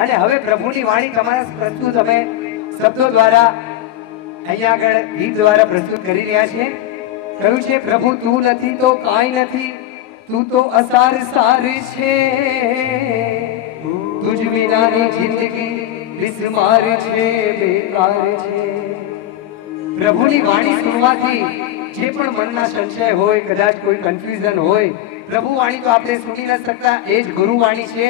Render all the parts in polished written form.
અને હવે પ્રભુની વાણી તમારા પ્રસ્તુત અમે શબ્દો દ્વારા અહીંયા આગળ ગીત દ્વારા પ્રસ્તુત કરી રહ્યા છીએ। કહ્યું છે પ્રભુ તું નથી તો કાંઈ નથી, તું તો અસાર સાર છે, તુજ વિનાની જિંદગી બિસ્માર છે, બેકાર છે। પ્રભુની વાણી સુનવાથી જે પણ મનના સંશય હોય, કદાચ કોઈ કન્ફ્યુઝન હોય, પ્રભુ વાણી તો આપણે સુની ન શકતા, એ જ ગુરુ વાણી છે।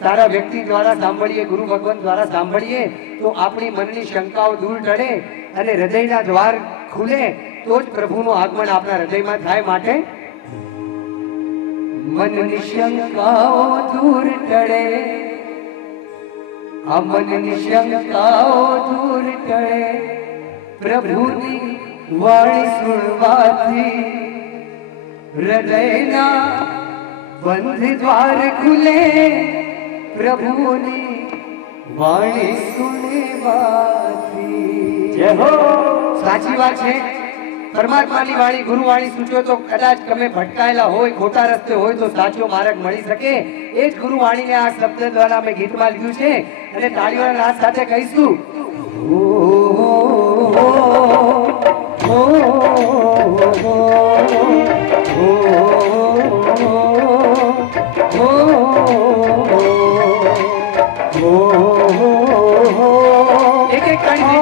સારા વ્યક્તિ દ્વારા સાંભળીએ, ગુરુ ભગવાન દ્વારા સાંભળીએ તો આપણી મનની શંકાઓ દૂર ટળે અને હૃદયના દ્વાર ખુલે, તો જ પ્રભુનું આગમન આપણા હૃદયમાં થાય। માટે મનની શંકાઓ દૂર ટળે, આ મનની શંકાઓ દૂર ટળે, પ્રભુની વાણી સુણવાથી હૃદયના બંધ દ્વાર ખુલે, પ્રભુની વાણી સુણવાથી। જય હો, સાચી વાત છે। પરમાત્માની વાણી, ગુરુ વાણી સૂચવો તો કદાચ તમે ભટકાયેલા હોય, ખોટા રસ્તે હોય તો સાચો માર્ગ મળી શકે। એ જ ગુરુ વાણીને આ શબ્દ દ્વારા અમે ગીતમાં લીધું છે અને તાળીઓના નાદ સાથે કહીશું। એક એક કણી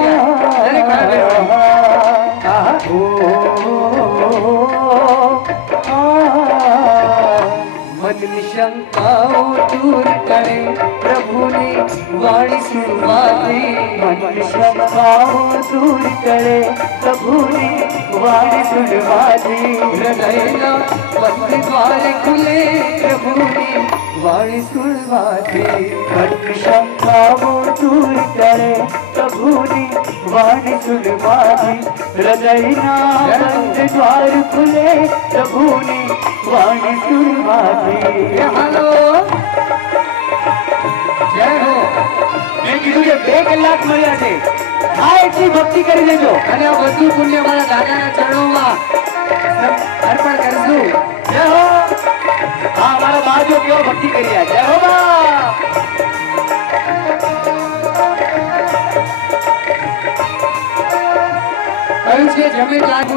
મનની શંકાઓ દૂર કરે, પ્રભુની વાણી સુનવાથી, મનની શંકાઓ દૂર કરે, પ્રભુની વાણી સુનવાથી, હૃદયના બંધ દ્વાર ખુલે, પ્રભુની વાણી સુનવાથી, મનની શંકાઓ દૂર કરે, પ્રભુની વાણી સુનવાથી, હૃદયના બંધ દ્વાર ખુલે, પ્રભુની વાણી સુનવાથી। હાલો જય હો। મેં કીધું કે 2 કલાક મળ્યા છે, આ એટલી ભક્તિ કરી લેજો અને આ બધું પુણ્ય મારા દાદાના ચરણોમાં અર્પણ કરશું। જય હો। હા, મારા બાજો કેવો ભક્તિ કરી રહ્યા। જય હો બા। કહ્યું છે જમે લાગુ